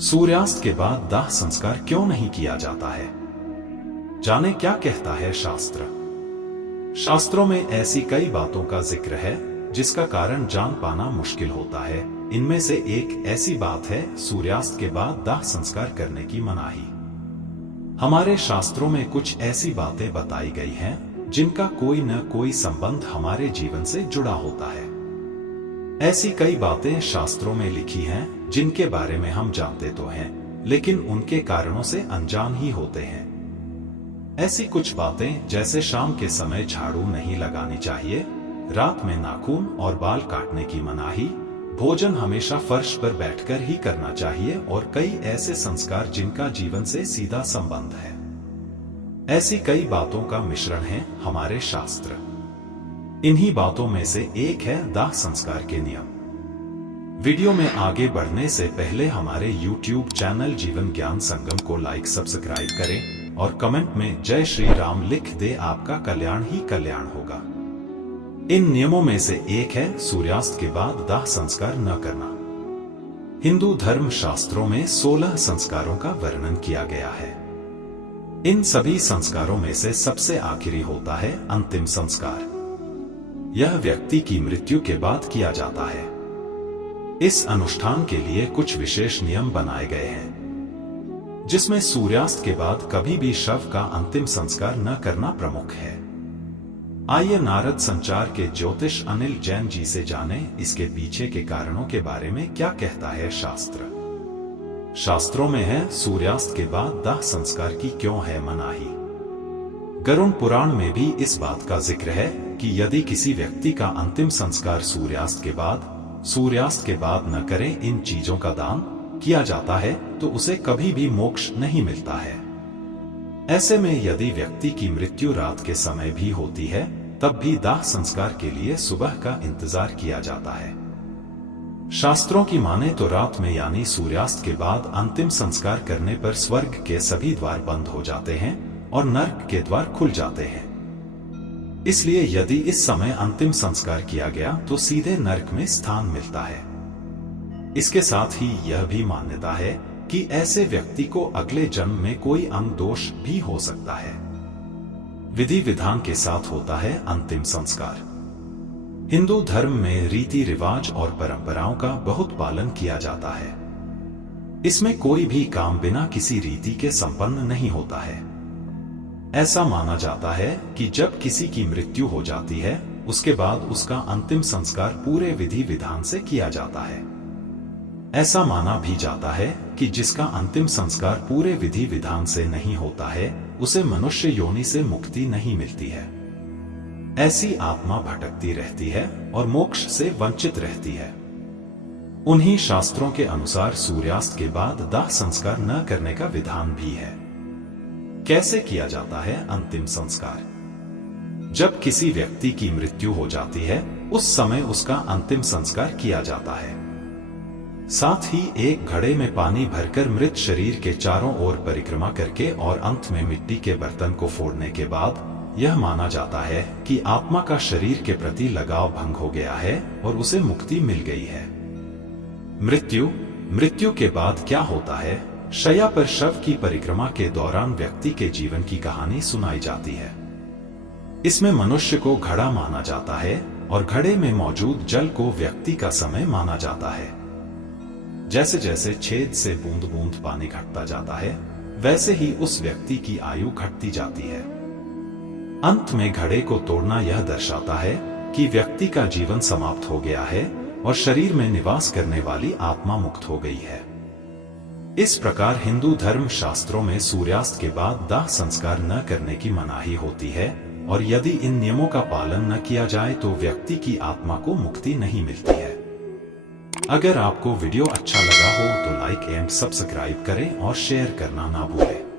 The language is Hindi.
सूर्यास्त के बाद दाह संस्कार क्यों नहीं किया जाता है? जाने क्या कहता है शास्त्र। शास्त्रों में ऐसी कई बातों का जिक्र है जिसका कारण जान पाना मुश्किल होता है। इनमें से एक ऐसी बात है सूर्यास्त के बाद दाह संस्कार करने की मनाही। हमारे शास्त्रों में कुछ ऐसी बातें बताई गई हैं जिनका कोई न कोई संबंध हमारे जीवन से जुड़ा होता है। ऐसी कई बातें शास्त्रों में लिखी हैं जिनके बारे में हम जानते तो हैं, लेकिन उनके कारणों से अनजान ही होते हैं। ऐसी कुछ बातें जैसे शाम के समय झाड़ू नहीं लगानी चाहिए, रात में नाखून और बाल काटने की मनाही, भोजन हमेशा फर्श पर बैठकर ही करना चाहिए और कई ऐसे संस्कार जिनका जीवन से सीधा संबंध है। ऐसी कई बातों का मिश्रण है हमारे शास्त्र। इन्हीं बातों में से एक है दाह संस्कार के नियम। वीडियो में आगे बढ़ने से पहले हमारे YouTube चैनल जीवन ज्ञान संगम को लाइक सब्सक्राइब करें और कमेंट में जय श्री राम लिख दे। आपका कल्याण ही कल्याण होगा। इन नियमों में से एक है सूर्यास्त के बाद दाह संस्कार न करना। हिंदू धर्म शास्त्रों में 16 संस्कारों का वर्णन किया गया है। इन सभी संस्कारों में से सबसे आखिरी होता है अंतिम संस्कार। यह व्यक्ति की मृत्यु के बाद किया जाता है। इस अनुष्ठान के लिए कुछ विशेष नियम बनाए गए हैं, जिसमें सूर्यास्त के बाद कभी भी शव का अंतिम संस्कार न करना प्रमुख है। आइए नारद संचार के ज्योतिष अनिल जैन जी से जाने इसके पीछे के कारणों के बारे में क्या कहता है शास्त्र। शास्त्रों में है सूर्यास्त के बाद दाह संस्कार की क्यों है मनाही। गरुड़ पुराण में भी इस बात का जिक्र है कि यदि किसी व्यक्ति का अंतिम संस्कार सूर्यास्त के बाद न करें, इन चीजों का दान किया जाता है तो उसे कभी भी मोक्ष नहीं मिलता है। ऐसे में यदि व्यक्ति की मृत्यु रात के समय भी होती है तब भी दाह संस्कार के लिए सुबह का इंतजार किया जाता है। शास्त्रों की माने तो रात में यानी सूर्यास्त के बाद अंतिम संस्कार करने पर स्वर्ग के सभी द्वार बंद हो जाते हैं और नर्क के द्वार खुल जाते हैं। इसलिए यदि इस समय अंतिम संस्कार किया गया तो सीधे नर्क में स्थान मिलता है। इसके साथ ही यह भी मान्यता है कि ऐसे व्यक्ति को अगले जन्म में कोई अंग दोष भी हो सकता है। विधि विधान के साथ होता है अंतिम संस्कार। हिंदू धर्म में रीति रिवाज और परंपराओं का बहुत पालन किया जाता है। इसमें कोई भी काम बिना किसी रीति के संपन्न नहीं होता है। ऐसा माना जाता है कि जब किसी की मृत्यु हो जाती है उसके बाद उसका अंतिम संस्कार पूरे विधि विधान से किया जाता है। ऐसा माना भी जाता है कि जिसका अंतिम संस्कार पूरे विधि विधान से नहीं होता है उसे मनुष्य योनि से मुक्ति नहीं मिलती है। ऐसी आत्मा भटकती रहती है और मोक्ष से वंचित रहती है। उन्हीं शास्त्रों के अनुसार सूर्यास्त के बाद दाह संस्कार न करने का विधान भी है। कैसे किया जाता है अंतिम संस्कार? जब किसी व्यक्ति की मृत्यु हो जाती है उस समय उसका अंतिम संस्कार किया जाता है। साथ ही एक घड़े में पानी भरकर मृत शरीर के चारों ओर परिक्रमा करके और अंत में मिट्टी के बर्तन को फोड़ने के बाद यह माना जाता है कि आत्मा का शरीर के प्रति लगाव भंग हो गया है और उसे मुक्ति मिल गई है। मृत्यु के बाद क्या होता है? शैया पर शव की परिक्रमा के दौरान व्यक्ति के जीवन की कहानी सुनाई जाती है। इसमें मनुष्य को घड़ा माना जाता है और घड़े में मौजूद जल को व्यक्ति का समय माना जाता है। जैसे जैसे छेद से बूंद बूंद पानी घटता जाता है वैसे ही उस व्यक्ति की आयु घटती जाती है। अंत में घड़े को तोड़ना यह दर्शाता है कि व्यक्ति का जीवन समाप्त हो गया है और शरीर में निवास करने वाली आत्मा मुक्त हो गई है। इस प्रकार हिंदू धर्म शास्त्रों में सूर्यास्त के बाद दाह संस्कार न करने की मनाही होती है और यदि इन नियमों का पालन न किया जाए तो व्यक्ति की आत्मा को मुक्ति नहीं मिलती है। अगर आपको वीडियो अच्छा लगा हो तो लाइक एंड सब्सक्राइब करें और शेयर करना ना भूलें।